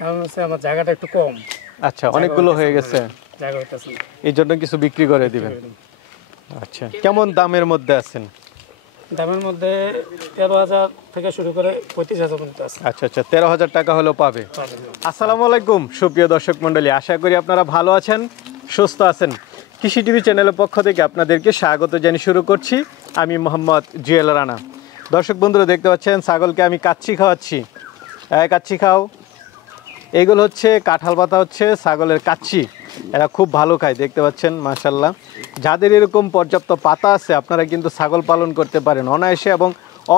কারণ হচ্ছে আমার জায়গাটা একটু কম। আচ্ছা, অনেকগুলো হয়ে গেছে, জায়গা হইতেছে না, এই জন্য কিছু বিক্রি করে দিবেন। আচ্ছা, কেমন দামের মধ্যে আছেন? দামের মধ্যে 13,000 থেকে শুরু করে 35,000 পর্যন্ত আছে। আচ্ছা আচ্ছা, 13,000 টাকা হলেও পাবে। আসসালামু আলাইকুম সুপ্রিয় দর্শক মণ্ডলী, আশা করি আপনারা ভালো আছেন, সুস্থ আছেন। কৃষি টিভি চ্যানেলের পক্ষ থেকে আপনাদেরকে স্বাগত জানিয়ে শুরু করছি। আমি মোহাম্মদ জুয়েল রানা। দর্শক বন্ধুরা দেখতে পাচ্ছেন ছাগলকে আমি কাচ্চি খাওয়াচ্ছি। কাচ্চি খাও। এইগুলো হচ্ছে কাঁঠাল পাতা, হচ্ছে ছাগলের কাচ্চি। এরা খুব ভালো খায়, দেখতে পাচ্ছেন মাশাআল্লাহ। যাদের এরকম পর্যাপ্ত পাতা আছে আপনারা কিন্তু ছাগল পালন করতে পারেন অনায়াসে এবং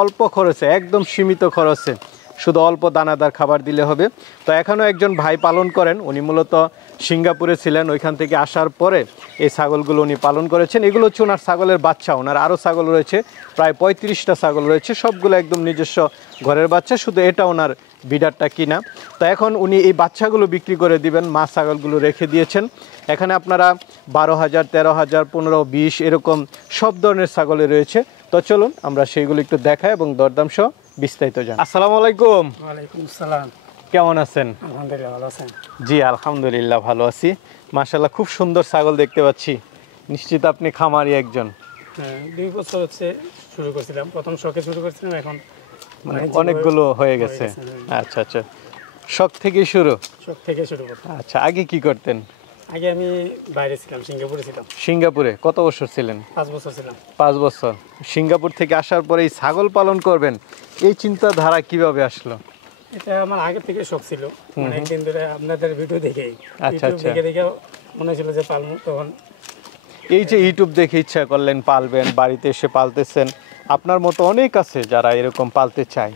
অল্প খরচে, একদম সীমিত খরচে, শুধু অল্প দানাদার খাবার দিলে হবে। তো এখনও একজন ভাই পালন করেন, উনি মূলত সিঙ্গাপুরে ছিলেন, ওইখান থেকে আসার পরে এই ছাগলগুলো উনি পালন করেছেন। এগুলো হচ্ছে ওনার ছাগলের বাচ্চা। ওনার আরও ছাগল রয়েছে, প্রায় 35টা ছাগল রয়েছে, সবগুলো একদম নিজস্ব ঘরের বাচ্চা, শুধু এটা ওনার বিডারটা কিনা। তো এখন উনি এই বাচ্চাগুলো বিক্রি করে দিবেন, মা ছাগলগুলো রেখে দিয়েছেন। এখানে আপনারা 12,000, 13,000, 15, 20 এরকম সব ধরনের ছাগলে রয়েছে। তো চলুন আমরা সেইগুলো একটু দেখাই এবং দরদাম সহ বিস্তারিত জানি। আসসালামু আলাইকুম। ওয়ালাইকুম আসসালাম। কেমন আছেন? আলহামদুলিল্লাহ ভালো আছেন? জি আলহামদুলিল্লাহ ভালো আছি। মাশাআল্লাহ, খুব সুন্দর ছাগল দেখতে পাচ্ছি। নিশ্চিত আপনি খামারি একজন। হ্যাঁ, 2 বছর হচ্ছে শুরু করেছিলাম, প্রথম শখে শুরু করেছিলাম, এখন মানে অনেকগুলো হয়ে গেছে। আচ্ছা আচ্ছা, শখ থেকেই শুরু? শখ থেকে শুরু করতাম। আচ্ছা, আগে কি করতেন? আগে আমি বাইরে ছিলাম, সিঙ্গাপুরে ছিলাম। সিঙ্গাপুরে কত বছর ছিলেন? 5 বছর ছিলাম। 5 বছর। সিঙ্গাপুর থেকে আসার পরে এই ছাগল পালন করবেন, এই চিন্তাধারা কিভাবে আসলো? এটা আমার আগে থেকে শখ ছিল, অনেকদিন ধরে আপনাদের ভিডিও দেখেই। আচ্ছা আচ্ছা, দেখে মনে ছিল যে পালবো। তখন এই যে ইউটিউব দেখে ইচ্ছা করলেন পালবেন, বাড়িতে এসে পালতেছেন। আপনার মতো অনেক আছে যারা এরকম পালতে চায়।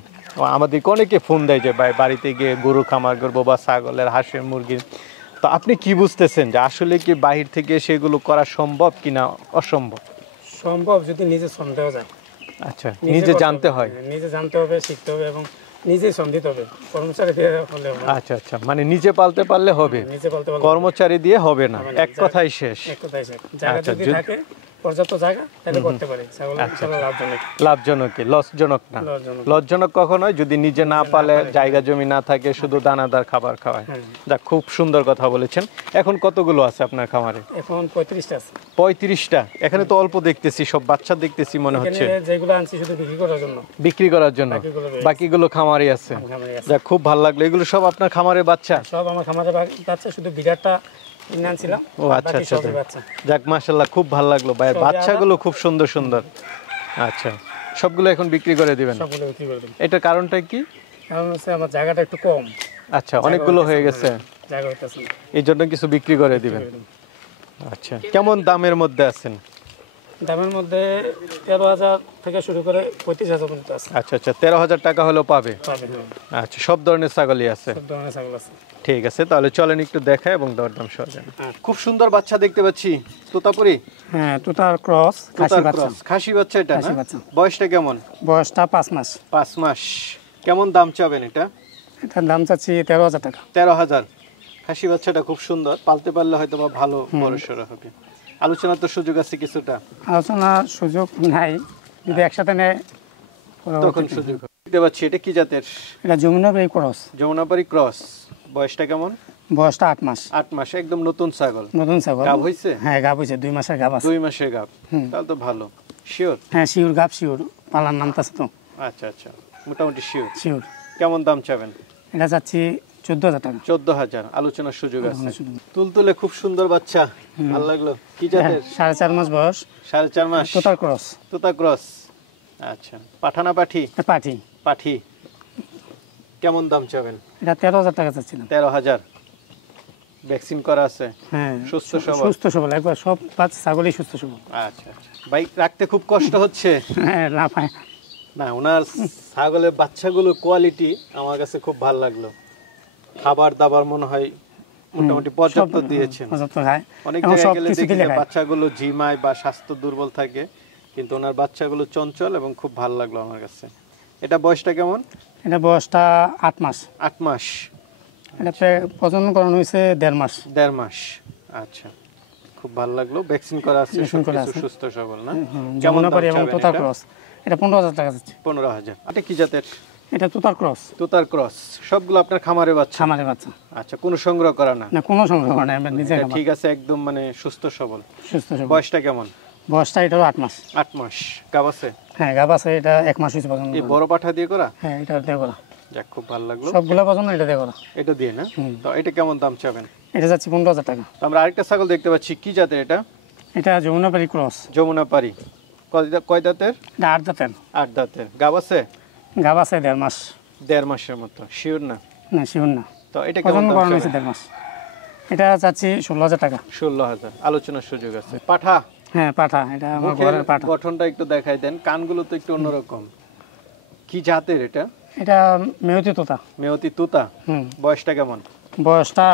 আমাদেরকে অনেকে ফোন দেয় যে ভাই বাড়িতে গিয়ে গরু খামার করবো বা ছাগলের, হাঁসের, মুরগির। তো আপনি কি বুঝতেছেন যে আসলে কি বাহির থেকে সেগুলো করা সম্ভব কিনা অসম্ভব? সম্ভব, যদি নিজে শ্রম দেওয়া যায়। আচ্ছা, নিজে জানতে হয়। নিজে জানতে হবে, শিখতে হবে এবং নিজে শ্রম দিতে হবে, কর্মচারী দিয়ে হলে হবে। আচ্ছা আচ্ছা, মানে নিজে পালতে পারলে হবে, নিজে পালতে পারলে কর্মচারী দিয়ে হবে না, এক কথাই শেষ। এক কথাই শেষ। জায়গা যদি থাকে, পর্যাপ্ত জায়গা, তাহলে করতে পারে। ছাগল ইনশাআল্লাহ লাভজনক। লাভজনক, লসজনক না। লসজনক কখন হয়? যদি নিজে না পালে, জায়গা জমি না থাকে, শুধু দানাদার খাবার খাওয়ায়। যাক, খুব সুন্দর কথা বলেছেন। এখন কতগুলো আছে আপনার খামারে? এখন 35টা আছে। 35টা? এখানে তো অল্প দেখতেছি, সব বাচ্চা দেখতেছি মনে হচ্ছে। যেগুলো আনছি শুধু বিক্রি করার জন্য। বিক্রি করার জন্য, বাকিগুলো খামারে আছে। যাক, খুব ভালো লাগলো। এগুলো সব আপনার খামারের বাচ্চা? সব আমার খামারের বাচ্চা, শুধু বিরাটটা কিনে আনছিলাম। ও আচ্ছা আচ্ছা, যাক মাশাআল্লাহ, খুব ভালো লাগলো ভাই। বাচ্চাগুলো খুব সুন্দর সুন্দর। আচ্ছা, সবগুলো এখন বিক্রি করে দিবেন? সবগুলো বিক্রি করে দেব। এটা কারণটা কি? কারণ হচ্ছে আমার জায়গাটা একটু কম। আচ্ছা, অনেকগুলো হয়ে গেছে, জায়গা হইতেছে না, এই জন্য কিছু বিক্রি করে দিবেন। আচ্ছা, কেমন দামের মধ্যে আছেন? দামের মধ্যে 13,000 থেকে শুরু করে 35,000 পর্যন্ত আছে। আচ্ছা আচ্ছা, 13,000 টাকা হলেও পাবে। আচ্ছা, সব ধরনের ছাগলই আছে? সব ধরনের ছাগল আছে। ঠিক আছে, তাহলে চলেন একটু দেখাই এবং দরদাম সহ জানি। খুব সুন্দর বাচ্চা দেখতে পাচ্ছি, তোতাপুরি। হ্যাঁ, তোতার ক্রস, খাসি বাচ্চা। খাসি বাচ্চা এটা না? বয়সটা কেমন? বয়সটা 5 মাস। 5 মাস। কেমন দাম চাবেন এটা? এটার দাম চাচ্ছি 13,000 টাকা। 13,000। খাসি বাচ্চাটা খুব সুন্দর, পালতে পারলে হয়তো বা ভালো বড়সড় হবে। আলোচনার তো সুযোগ আছে কিছুটা? আলোচনার সুযোগ নাই, যদি একসাথে নেয় তখন সুযোগ হবে। দেখতে পাচ্ছি, এটা কি জাতের? এটা যমুনাপাড়ি ক্রস। যমুনাপাড়ি ক্রস। বয়সটা কেমন? বয়সটা 8 মাস। 8 মাস, একদম নতুন ছাগল। নতুন ছাগল। গাব হইছে? হ্যাঁ, গাব হইছে, 2 মাসের গাব আছে। 2 মাসের গাব, তাহলে তো ভালো। শিওর? হ্যাঁ, শিওর গাব, শিওর। পালার নামটা আছে তো। আচ্ছা আচ্ছা, মোটামুটি শিওর। শিওর। কেমন দাম চাবেন? এটা চাচ্ছি 14,000 টাকা। 14,000, আলোচনার সুযোগ আছে। তুলতুলে খুব সুন্দর বাচ্চা, ভালো লাগলো। কি জাতের? 4.5 মাস বয়স। 4.5 মাস। তোতার ক্রস। তোতা ক্রস। আচ্ছা, পাঠানা পাঠি? পাঠি। পাঠি। কেমন দাম চাবেন? এটা 13,000 টাকা চাচ্ছিলাম। 13,000। ভ্যাকসিন করা আছে? হ্যাঁ, সুস্থ সবল? সুস্থ সবল, একবার সব বাচ্চা ছাগলই সুস্থ সবল। আচ্ছা আচ্ছা, ভাই রাখতে খুব কষ্ট হচ্ছে? হ্যাঁ, লাফায় না, ওনার ছাগলের বাচ্চাগুলো কোয়ালিটি আমার কাছে খুব ভালো লাগলো। খাবার দাবার মনে হয় মোটামুটি পর্যাপ্ত দিয়েছেন। অনেক জায়গায় গেলে দেখি বাচ্চাগুলো ঝিমায় বা স্বাস্থ্য দুর্বল থাকে, কিন্তু ওনার বাচ্চাগুলো চঞ্চল এবং খুব ভালো লাগলো আমার কাছে। এটা বয়সটা কেমন? এটা বয়সটা 8 মাস। 8 মাস। এটা প্রজনন করানো হয়েছে 1.5 মাস। 1.5 মাস। আচ্ছা, খুব ভালো লাগলো। ভ্যাকসিন করা আছে, সুস্থ সবল না? যমুনাপাড়ি এবং তোতা ক্রস। এটা 15,000 টাকা যাচ্ছে। 15,000। এটা কি জাতের? এটা তুতার ক্রস। তোতার ক্রস, সবগুলো আপনার খামারে বাচ্চা? খামারে বাচ্চা। আচ্ছা, কোনো সংগ্রহ করা না? না, কোনো সংগ্রহ করে না, আমরা নিজে এটা খামার। ঠিক আছে, একদম মানে সুস্থ সবল। সুস্থ সবল। বয়সটা কেমন? বয়সটা এটারও 8 মাস। 8 মাস। গাব আছে? হ্যাঁ, গাব আছে। এটা 1 মাস হয়েছে পছন্দ। এই বড় পাঠা দিয়ে করা? হ্যাঁ, এটা দিয়ে করা। যাক, খুব ভালো লাগলো। সবগুলা পছন্দ এটা দিয়ে করা। এটা দিয়ে না? তো এটা কেমন দাম চাবেন? এটা যাচ্ছে 15,000 টাকা। তো আমরা আরেকটা ছাগল দেখতে পাচ্ছি, কি জাতের এটা? এটা যমুনাপাড়ি ক্রস। যমুনাপাড়ি। কয় দাঁতের? এটা 8 দাঁতের। 8 দাঁতের। গাব আছে? গাব আছে 1.5 মাস। 1.5 মাসের মতো, শিওর না? না, শিওর না। তো এটা কেমন পছন্দ দাম করানো হয়েছে চাবেন? 1.5 মাস। এটা চাচ্ছি 16,000 টাকা। 16,000। আলোচনার সুযোগ আছে। পাঠা? হ্যাঁ, পাঠা। এটা আমার মুখের ঘরের পাঠা। গঠনটা একটু দেখাই দেন, কানগুলো তো একটু অন্যরকম। কি জাতের এটা? এটা মেয়তি তোতা। মেয়তি তোতা। বয়সটা কেমন? বয়সটা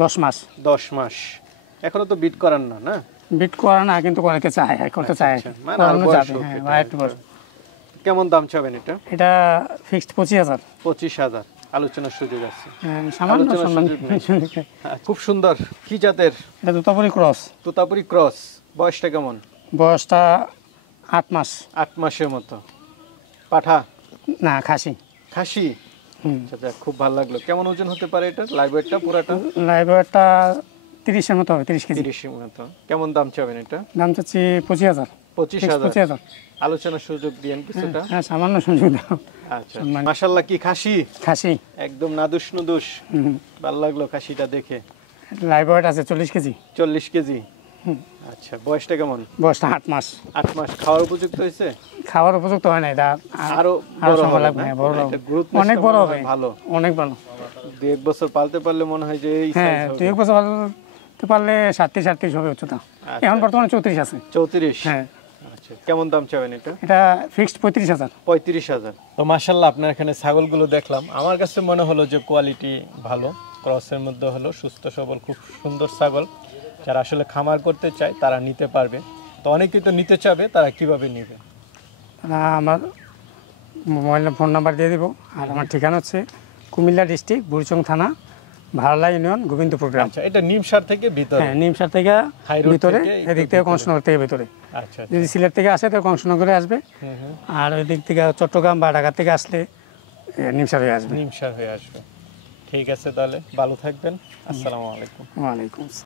10 মাস। 10 মাস। এখনো তো বিট করান না? না, বিট করে না, কিন্তু অনেকে চায়, করতে চায়। মানে আর করানো বয়স যাবে, হোক হ্যাঁ, এটা। বা একটু বয়স। কেমন দাম চাবেন এটা? এটা ফিক্সড 25,000। 25,000। আলোচনার সুযোগ আছে? সামান্য আলোচনার সম্মান। সুযোগ নেই। খুব সুন্দর। কি জাতের? এটা তোতাপুরি ক্রস। তোতাপুরি ক্রস। বয়সটা কেমন? বয়সটা 8 মাস। 8 মাসের মতো। পাঠা? না, খাসি। খাসি। আচ্ছা, যাক, খুব ভালো লাগলো। কেমন ওজন হতে পারে এটা? লাইভ ওয়েটটা পুরাটা? লাইভ ওয়েটটা 30-এর মতো হবে, 30 কেজি। 30 মতো। কেমন দাম চাবেন এটা? দাম চাচ্ছি 25,000। 25,000। 25,000। আলোচনার সুযোগ দিয়েন কিছুটা। হ্যাঁ, সামান্য সুযোগ দাও। আচ্ছা, মাশাআল্লাহ, কি খাসি! খাসি। একদম নাদুস নুদুস। ভালো লাগলো খাসিটা দেখে। লাইভ ওয়েট আছে 40 কেজি। 40 কেজি। আচ্ছা, বয়সটা কেমন? বয়সটা 8 মাস। 8 মাস। খাওয়ার উপযুক্ত হয়েছে? খাওয়ার উপযুক্ত হয় না, এটা আরো আরো বড় সময় হবে লাগবে। না? হ্যাঁ, বড় এটা হবে, growth অনেক নেসটা বড় মনে হবে। হয় ভালো। অনেক ভালো। 2-1 বছর পালতে পারলে মনে হয় যে এই হ্যাঁ, সাইজ হবে। 2-1 বছর পালতে পারলে 37 হবে উচ্চতা। এখন বর্তমানে 34 আছে। 34। হ্যাঁ। আচ্ছা, কেমন দাম চাবেন এটা? এটা ফিক্সড 35,000। 35,000। তো মাশাআল্লাহ, আপনার এখানে ছাগলগুলো দেখলাম, আমার কাছে মনে হলো যে কোয়ালিটি ভালো, ক্রসের মধ্যে হলো, সুস্থ সবল, খুব সুন্দর ছাগল। যারা আসলে খামার করতে চায় তারা নিতে পারবে। তো অনেকেই তো নিতে চাবে, তারা কিভাবে নেবে? আমার মোবাইল ফোন নাম্বার দিয়ে দিব। আর আমার ঠিকানা হচ্ছে কুমিল্লা ডিস্ট্রিক্ট, বুড়িচং থানা, ভারলা ইউনিয়ন, গোবিন্দপুর গ্রাম। আচ্ছা, এটা নিমসার থেকে ভিতরে? হ্যাঁ, নিমসার থেকে হাই রোড ভিতরে, থেকে একটু এদিক থেকে ভিতরে। কংসনগর থেকে ভিতরে। আচ্ছা, যদি সিলেট থেকে আসে তো কংসনগরে আসবে, আর ওই দিক থেকে চট্টগ্রাম বা ঢাকা থেকে আসলে নিমসার হয়ে আসবে। নিমসার হয়ে আসবে। ঠিক আছে, তাহলে ভালো থাকবেন। আসসালামু আলাইকুম। ওয়ালাইকুম আসসালাম।